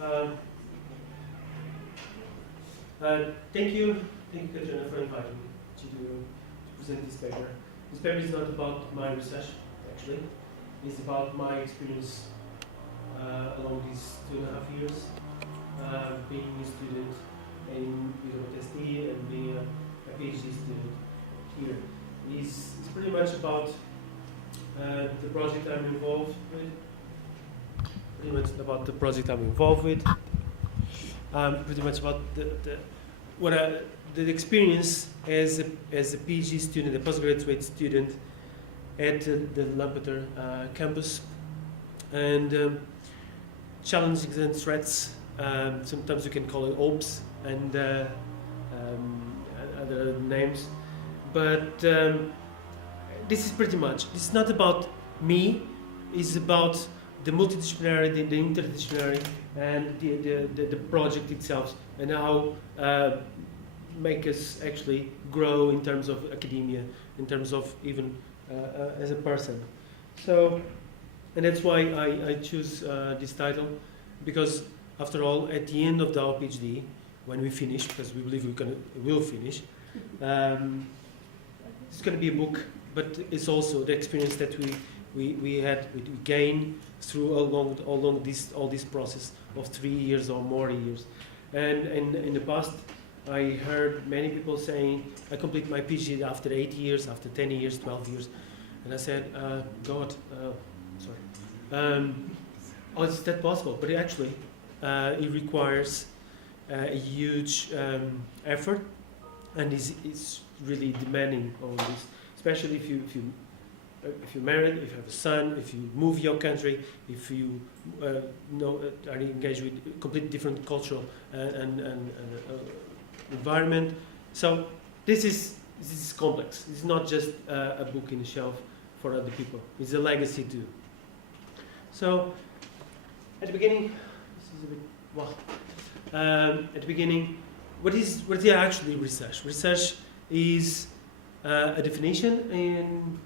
Uh, Thank you, Katrina, for inviting me to present this paper. This paper is not about my research, actually. It's about my experience along these 2.5 years, being a student in UWSD and being a PhD student here. It's pretty much about the project I'm involved with. Pretty much about the project I'm involved with. Pretty much about the experience as a PhD student, a postgraduate student at the Lampeter campus, and challenges and threats. Sometimes you can call it hopes and other names, but this is pretty much. It's not about me. It's about the multidisciplinary, the interdisciplinary, and the project itself, and how make us actually grow in terms of academia, in terms of even as a person. So, and that's why I choose this title, because after all, at the end of our PhD, when we finish, because we believe we'll finish, it's going to be a book, but it's also the experience that we gain through all this process of 3 years or more years. And in the past, I heard many people saying, I complete my PhD after 8 years, after 10 years, 12 years. And I said, God, sorry. Oh, is that possible? But actually, it requires a huge effort, and it's really demanding on this, especially if you're married, if you have a son, if you move your country, if you are engaged with completely different cultural and environment. So this is complex. It's not just a book in a shelf for other people. It's a legacy too. So at the beginning, this is a bit wow. At the beginning, what is actually research? Research is a definition in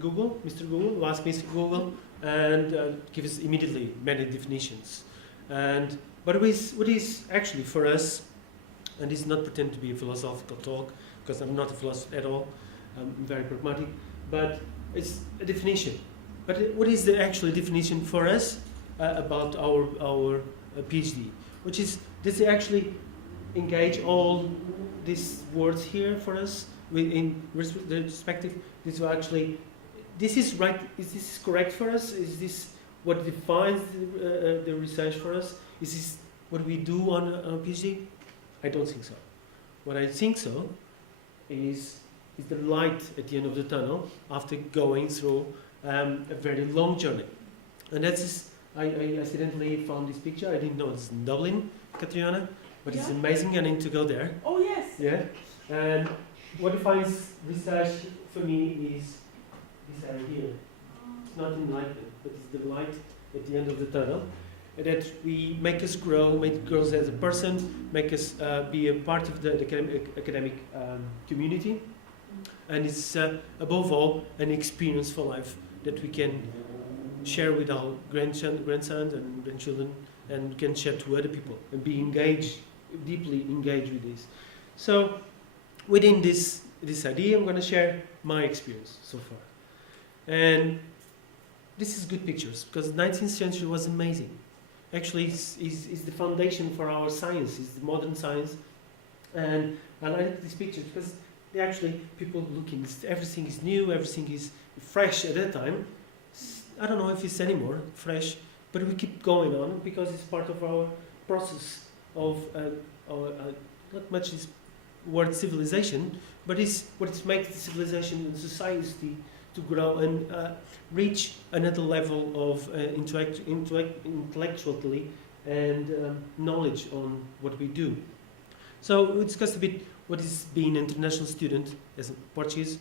Google, Mr. Google, we'll ask Mr. Google, and give us immediately many definitions. And what is actually for us, and this is not pretend to be a philosophical talk, because I'm not a philosopher at all, I'm very pragmatic, but it's a definition. But what is the actual definition for us about our PhD? Which is, does it actually engage all these words here for us in the perspective? This is right. Is this correct for us? Is this what defines the research for us? Is this what we do on a PhD? I don't think so. What I think so is the light at the end of the tunnel after going through a very long journey. And that's I accidentally found this picture. I didn't know it's in Dublin, Catriona, but it's amazing. I need to go there. Oh yes. Yeah. And what defines research for me is this area here. It's not enlightenment, but it's the light at the end of the tunnel. And that we make us grow, make us as a person, make us be a part of the academic community. And it's above all an experience for life that we can share with our grandsons and grandchildren, and can share to other people and be engaged, deeply engaged with this. So within this idea, I'm going to share my experience so far. And this is good pictures, because the 19th century was amazing. Actually, it's the foundation for our science, it's the modern science. And I like these pictures because they actually, people looking, everything is new, everything is fresh at that time. I don't know if it's anymore fresh, but we keep going on because it's part of our process of not much is word civilization, but it's what it makes the civilization and society to grow and reach another level of intellectually and knowledge on what we do. So we discussed a bit what is being an international student as a Portuguese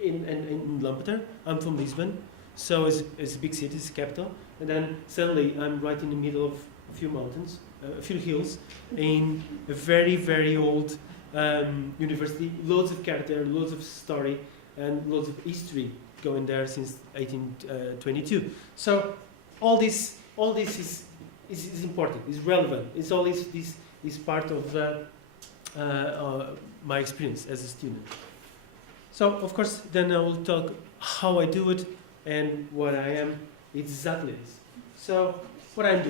in Lampeter. I'm from Lisbon, so it's a big city, it's a capital, and then suddenly I'm right in the middle of a few mountains, a few hills, in a very, very old university, loads of character, loads of story, and loads of history going there since 1822. So all this is important, is relevant. It's all is part of my experience as a student. So of course, then I will talk how I do it and what I am. Exactly this. So what I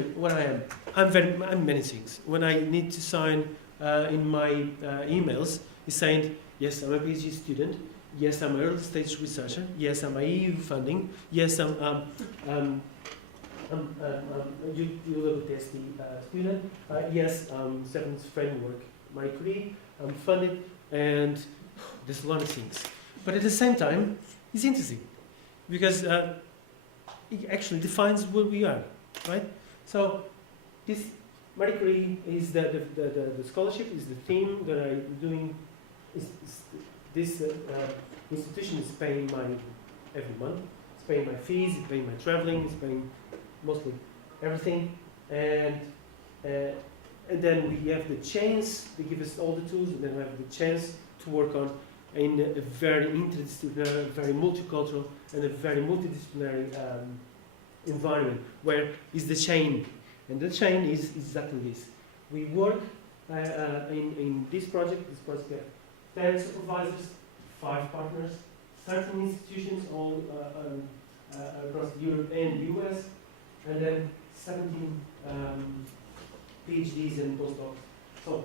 am. I'm many things. When I need to sign in my emails, it's saying yes, I'm a PhD student. Yes, I'm an early stage researcher. Yes, I'm a EU funding. Yes, I'm UWTSD student. Yes, seventh framework Marie Curie. I'm funded, and there's a lot of things. But at the same time, it's interesting because it actually defines what we are, right? So this Marie Curie is the scholarship, is the theme that I'm doing. This institution is paying my every month. It's paying my fees, it's paying my traveling, it's paying mostly everything, and then we have the chance. They give us all the tools, and then we have the chance to work on in a very interdisciplinary, very multicultural, and a very multidisciplinary environment where is the chain, and the chain is exactly this. We work in this project. This project has 10 supervisors, 5 partners, 13 institutions all across Europe and the US, and then 17 PhDs and postdocs. So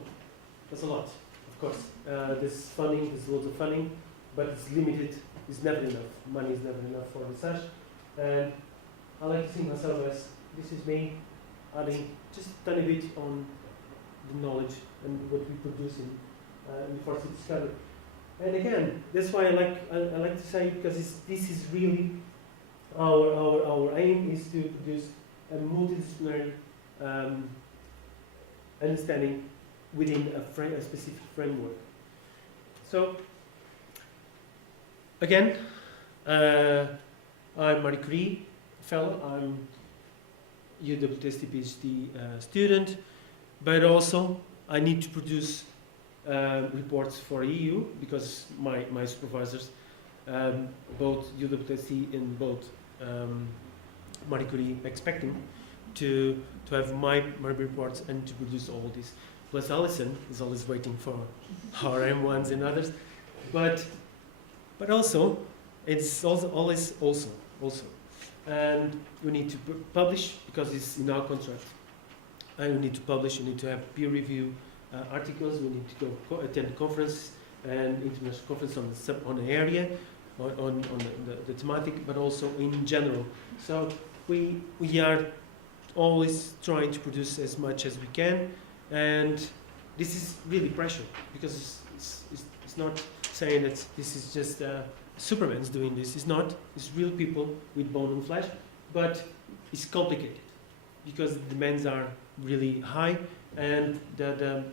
that's a lot, of course. There's funding, there's loads of funding, but it's limited. It's never enough. Money is never enough for research. And I like to think myself as this is me adding just a tiny bit on the knowledge and what we produce in before to discover. And again, that's why I like to say, because this is really our aim is to produce a multidisciplinary understanding within a specific framework. So again, I'm Marie Curie fellow. I'm UWTSD PhD student, but also I need to produce reports for EU because my supervisors, both UWTSD and both Marie Curie, expecting to have my reports and to produce all this. Plus Alison is always waiting for our M1s and others, but also it's always also, and we need to publish because it's in our contract. And we need to publish. We need to have peer review articles. We need to go attend conference and international conference on the area, on the thematic, but also in general. So we are always trying to produce as much as we can, and this is really pressure because it's not saying that this is just Superman's doing this. It's not. It's real people with bone and flesh, but it's complicated because the demands are really high, and the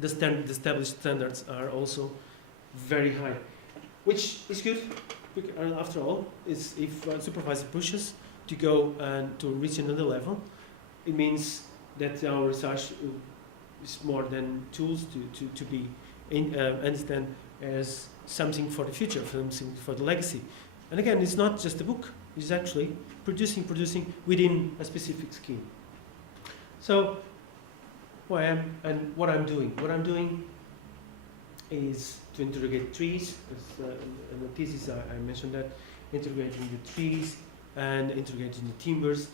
established standards are also very high, which is good. After all, is if a supervisor pushes to go and to reach another level, it means that our research is more than tools to be understand as something for the future, something for the legacy. And again, it's not just a book; it's actually producing within a specific scheme. So, who I am and what I'm doing. What I'm doing is to interrogate trees. In the thesis, I mentioned that integrating the trees and integrating the timbers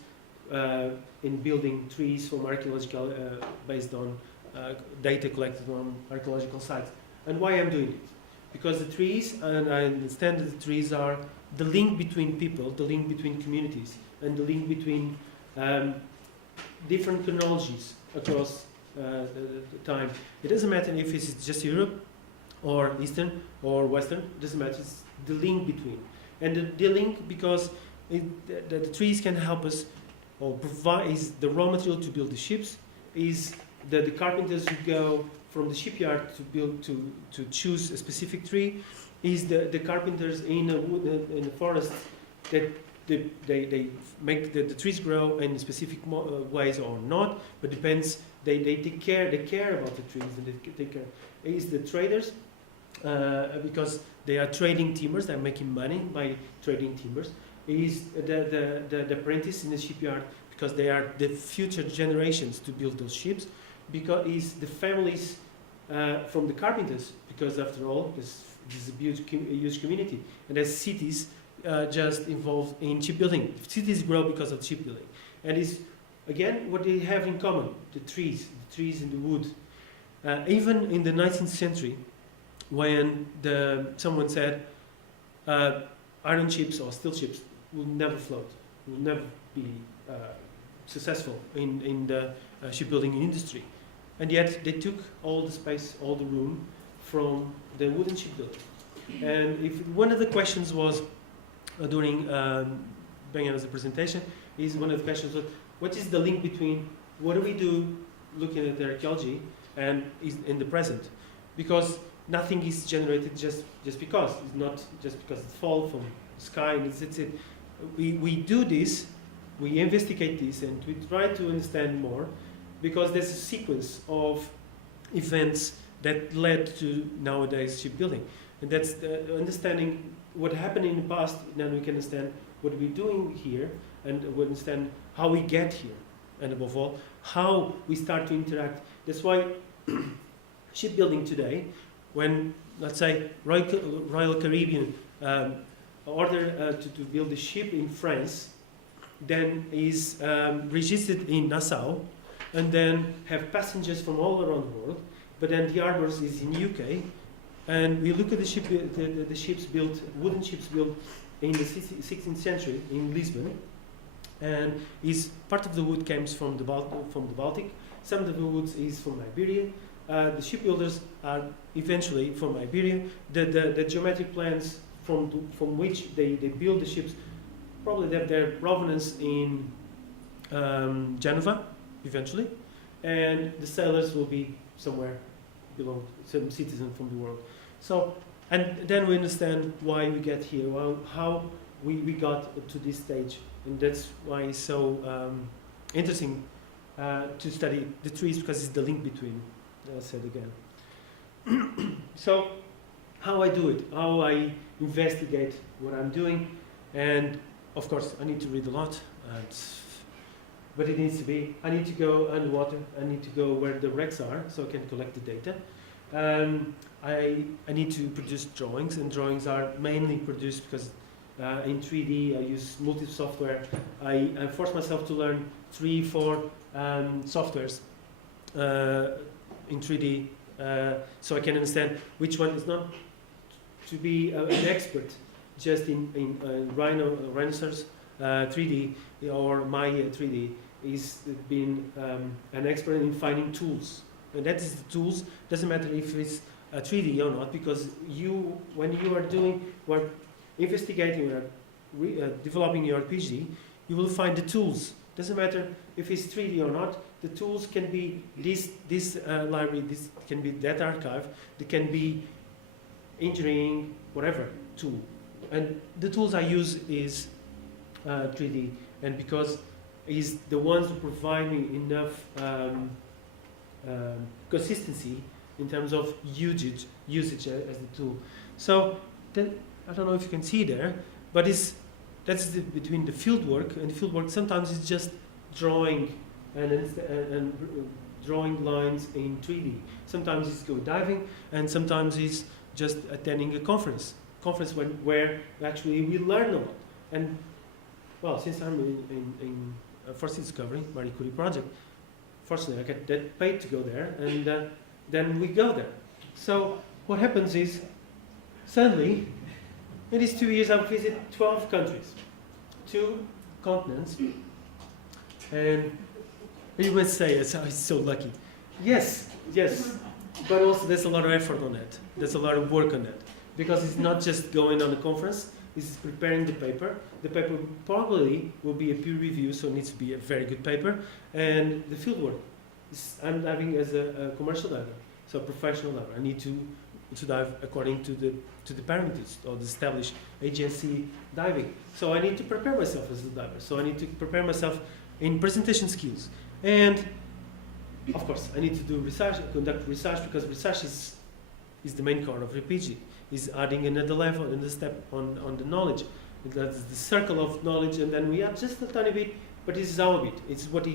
in building trees from archaeological based on data collected on archaeological sites. And why I'm doing it? Because the trees, and I understand that the trees are the link between people, the link between communities, and the link between different chronologies across the time. It doesn't matter if it's just Europe or Eastern or Western, it doesn't matter, it's the link between. And the link because the trees can help us or provide is the raw material to build the ships, is the carpenters who go from the shipyard to build to choose a specific tree, is the carpenters in a forest that they make the trees grow in specific ways or not, but depends. They care about the trees, and they take care. Is the traders because they are trading timbers, they're making money by trading timbers. is the apprentice in the shipyard, because they are the future generations to build those ships, because is the families from the carpenters, because after all, this is a huge community, and as cities just involved in shipbuilding. Cities grow because of shipbuilding, and is again what they have in common: the trees and the wood. Even in the 19th century, when someone said iron ships or steel ships will never float, will never be successful in the shipbuilding industry, and yet they took all the space, all the room from the wooden shipbuilding. And if one of the questions was during Benjamin's presentation, is one of the questions was, what is the link between what do we do looking at the archaeology and is in the present? Because nothing is generated just because. It's not just because it falls from the sky and it's it. We do this, we investigate this, and we try to understand more, because there's a sequence of events that led to nowadays shipbuilding. And that's the understanding what happened in the past, then we can understand what we're doing here, and we understand how we get here, and above all, how we start to interact. That's why shipbuilding today, when, let's say, Royal Caribbean order to build a ship in France, then is registered in Nassau, and then have passengers from all around the world, but then the harbors is in UK, and we look at the ships built, wooden ships built in the 16th century in Lisbon, and is part of the wood comes from the Baltic, some of the wood is from Iberia. The shipbuilders are eventually from Iberia. The geometric plans from which they build the ships probably have their provenance in Geneva eventually, and the sailors will be somewhere belong some citizen from the world. So, and then we understand why we get here, how we got to this stage, and that's why it's so interesting to study the trees, because it's the link between. I said again. So, how I do it, how I investigate what I'm doing, and of course I need to read a lot, but it needs to be, I need to go underwater, I need to go where the wrecks are so I can collect the data. I need to produce drawings, and drawings are mainly produced because in 3D I use multi-software. I force myself to learn 3-4 softwares in 3D, so I can understand which one is not to be an expert just in Rhinoceros 3D or Maya 3D, is being an expert in finding tools. And that is the tools, doesn't matter if it's 3D or not, because when you are investigating or developing your PhD, you will find the tools. Doesn't matter if it's 3D or not, the tools can be this library, this can be that archive, they can be engineering, whatever tool. And the tools I use is 3D, and because is the ones who provide me enough consistency in terms of usage as the tool. So I don't know if you can see there, but that's between the field work, and the field work sometimes is just drawing and drawing lines in 3D. Sometimes it's go diving, and sometimes it's just attending a conference where actually we learn a lot. And well, since I'm in First Discovery, Marie Curie project, fortunately I get paid to go there, and then we go there. So what happens is, suddenly, in these 2 years I've visited 12 countries, 2 continents, and you must say, it's so lucky. Yes, but also there's a lot of effort on that. There's a lot of work on that, because it's not just going on a conference, it's preparing the paper. The paper probably will be a peer review, so it needs to be a very good paper, and the field work. I'm diving as a commercial diver, so a professional diver. I need to dive according to the parameters of the established agency diving. So I need to prepare myself as a diver. So I need to prepare myself in presentation skills, and of course I need to do research, conduct research, because research is the main core of your PhD. Is adding another level, another step on the knowledge. That's the circle of knowledge, and then we add just a tiny bit, but this is our bit. It's what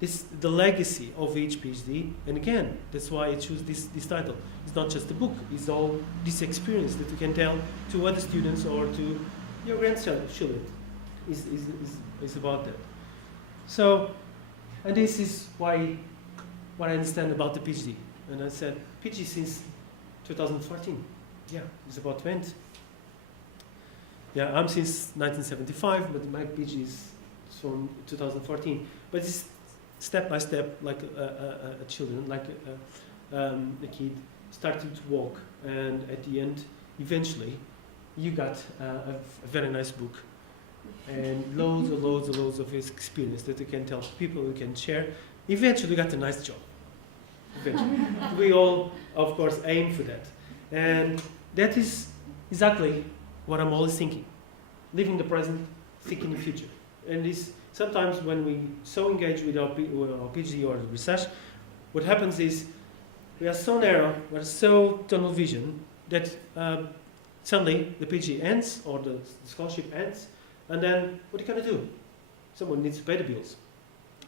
this the legacy of each PhD, and again, that's why I choose this title. It's not just a book; it's all this experience that you can tell to other students or to your grandchildren. Is about that. So, and this is why what I understand about the PhD. And I said PhD since 2014. Yeah, it's about 20. Yeah, I'm since 1975, but my PhD is from 2014. But it's step by step, like a children, like a kid starting to walk, and at the end, eventually, you got a very nice book, and loads of his experience that you can tell people, you can share. Eventually, you got a nice job. Eventually, we all, of course, aim for that, and that is exactly what I'm always thinking: living the present, thinking the future. And this sometimes when we so engage with our PhD or research, what happens is we are so narrow, we are so tunnel vision that suddenly the PhD ends or the scholarship ends, and then what are you going to do? Someone needs to pay the bills.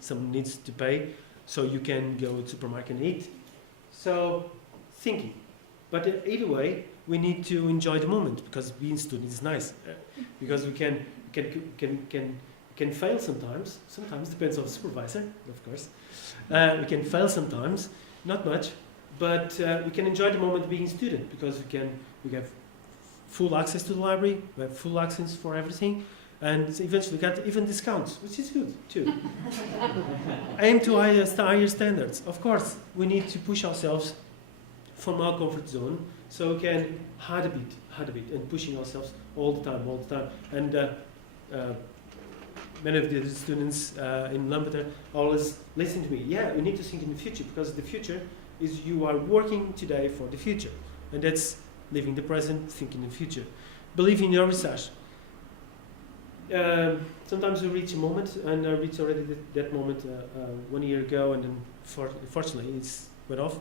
Someone needs to pay so you can go to the supermarket and eat. So thinking. But either way, we need to enjoy the moment, because being student is nice. Because we can fail sometimes. Sometimes depends on the supervisor, of course. We can fail sometimes, not much, but we can enjoy the moment being student, because we have full access to the library, we have full access for everything, and eventually got even discounts, which is good too. Aim to higher standards. Of course, we need to push ourselves from our comfort zone, so we can hard a bit, and pushing ourselves all the time. And many of the students in Lampeter always listen to me. Yeah, we need to think in the future, because the future is you are working today for the future, and that's living the present, thinking the future. Believe in your research. Sometimes we reach a moment, and I reached already that moment 1 year ago, and then fortunately it's went off.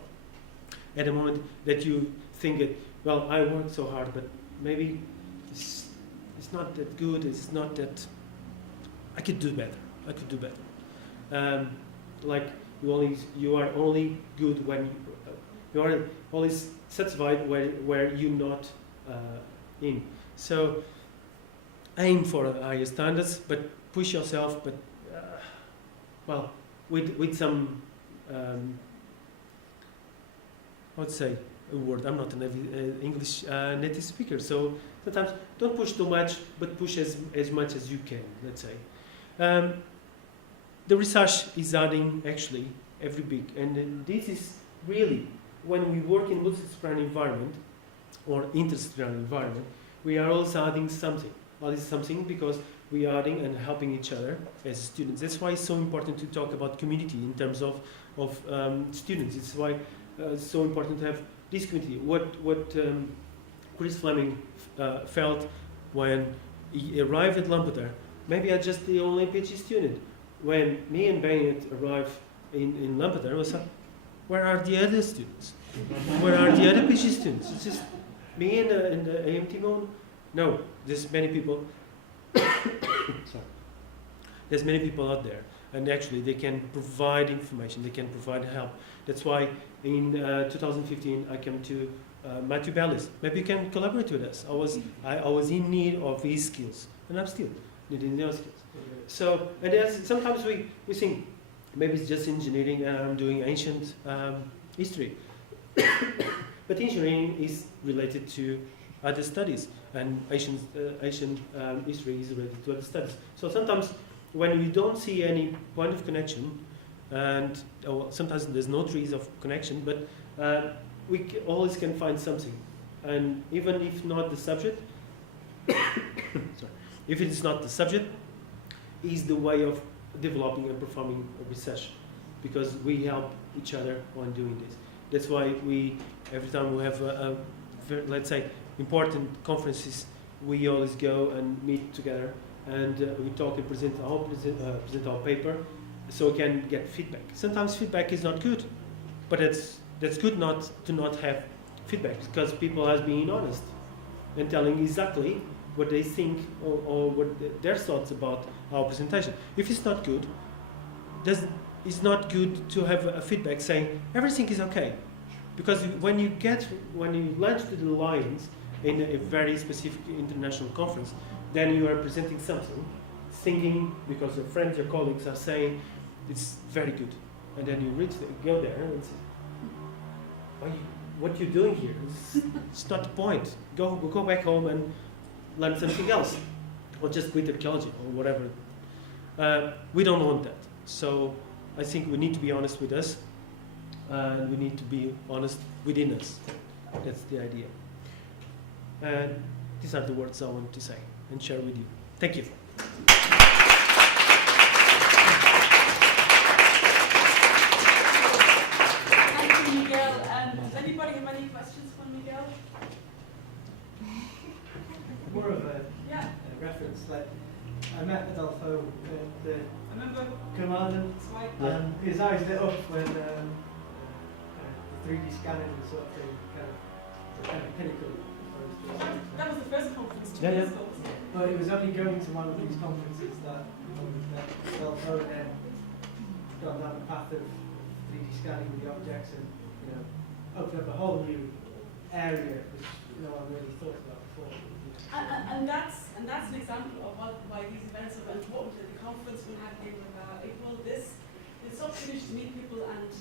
At a moment that you think it, well, I worked so hard, but maybe it's not that good. It's not that I could do better. Like you are only good when you are always satisfied where you're not in. So aim for higher standards, but push yourself. But well, with some. I would say a word. I'm not an English native speaker, so sometimes don't push too much, but push as much as you can, let's say. The research is adding actually every week, and this is really when we work in multidisciplinary environment or interdisciplinary environment, we are also adding something. Adding something because we are adding and helping each other as students. That's why it's so important to talk about community in terms of students. It's why it's so important to have this community. What Chris Fleming felt when he arrived at Lampeter, maybe I'm just the only PhD student. When me and Bennett arrived in Lampeter, I was like, where are the other students? Where are the other PhD students? It's just me and the AMT mode? No, there's many people. Sorry. There's many people out there, and actually they can provide information, they can provide help. That's why in 2015 I came to Matthew Bellis. Maybe you can collaborate with us. I was in need of his skills, and I'm still needing those skills. So, and sometimes we think maybe it's just engineering and I'm doing ancient history. But engineering is related to other studies, and Asian history is related to other studies. So sometimes when we don't see any point of connection, and sometimes there's no trees of connection, but we always can find something. And even if not the subject, sorry, if it is not the subject, is the way of developing and performing research, because we help each other on doing this. That's why every time we have let's say, important conferences, we always go and meet together, and we talk and present our paper, so we can get feedback. Sometimes feedback is not good, but that's good not to not have feedback, because people are being honest and telling exactly what they think or what their thoughts about our presentation. If it's not good, it's not good to have a feedback saying everything is okay, because when you launch to the Lions in a very specific international conference, then you are presenting something, thinking because your friends, your colleagues are saying it's very good, and then you go there and say, what you're doing here? It's not the point. Go back home and learn something else, or just quit archaeology or whatever. We don't want that. So I think we need to be honest with us, and we need to be honest within us. That's the idea. And these are the words I want to say and share with you. Thank you. Thank you, Miguel. Does anybody have any questions for Miguel? More of a reference. Like I met Adolfo at the Carmarthen, and his eyes lit up when the 3D scanning and sort of thing kind of pinnacle. That was the first conference. Yeah. But it was only going to one of these conferences that Adolfo then gone down the path of 3D scanning the objects and opened up a whole new area which no one really thought about before. And that's an example of why these events are very important. The conference will have in April. It's opportunity to meet people and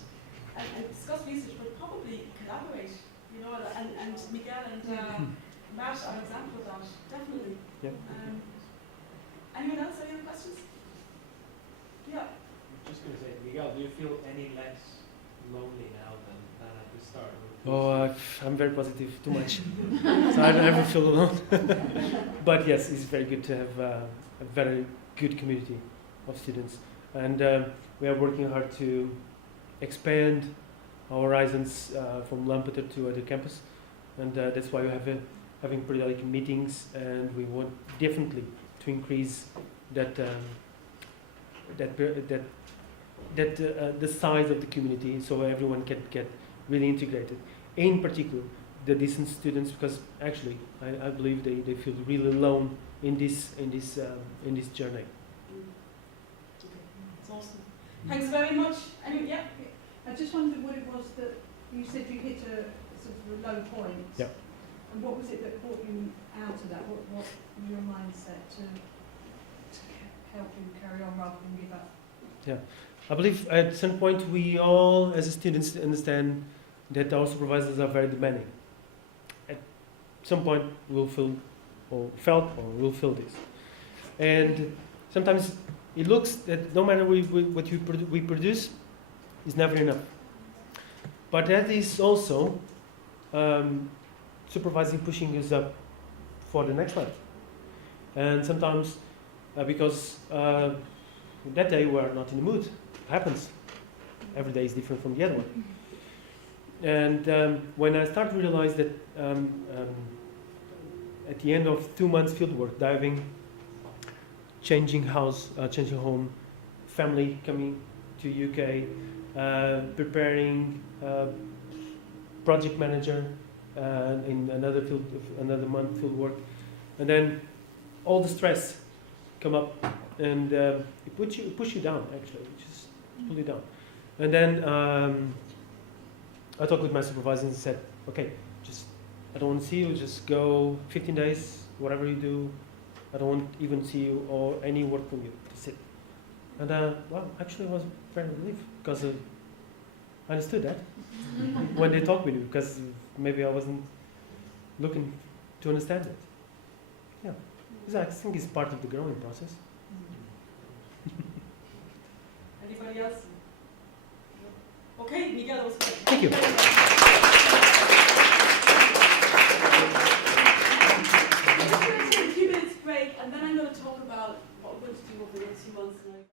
discuss research, but probably collaborate. And Miguel and Matt are an example of that, definitely. Yeah. Anyone else? Any other questions? Yeah. I'm just going to say, Miguel, do you feel any less lonely now than at the start? Oh, I'm very positive, too much. So I never feel alone. But yes, it's very good to have a very good community of students. And we are working hard to expand our horizons from Lampeter to other campus. And that's why we have having periodic meetings, and we want definitely to increase the size of the community, so everyone can get really integrated. In particular, the distance students, because actually I believe they feel really alone in this journey. Okay, that's awesome. Thanks very much. Yeah. I just wondered what it was that you said you hit a sort of a low point. Yeah. And what was it that brought you out of that? What was your mindset to help you carry on rather than give up? Yeah, I believe at some point we all, as students, understand that our supervisors are very demanding. At some point we'll feel, or we'll feel this. And sometimes it looks that no matter what we produce is never enough. But that is also supervising pushing us up for the next level. And sometimes because that day we are not in the mood. It happens. Every day is different from the other one. And when I started to realize that at the end of 2 months fieldwork, diving, changing house, changing home, family coming to UK, preparing project manager in another month field work, and then all the stress come up and it push you down, actually, just pull you down. And then I talked with my supervisor and said, okay, I don't want to see you, just go 15 days, whatever you do, I don't want to even see you or any word from you, that's it. And well, actually I was very relieved, because I understood that when they talked with you, because maybe I wasn't looking to understand it. Yeah, because I think it's part of the growing process. Anybody else? Okay, Miguel, that was good. Thank you. We're just going to take a 2 minutes break, and then I'm going to talk about what we're going to do over the next few months.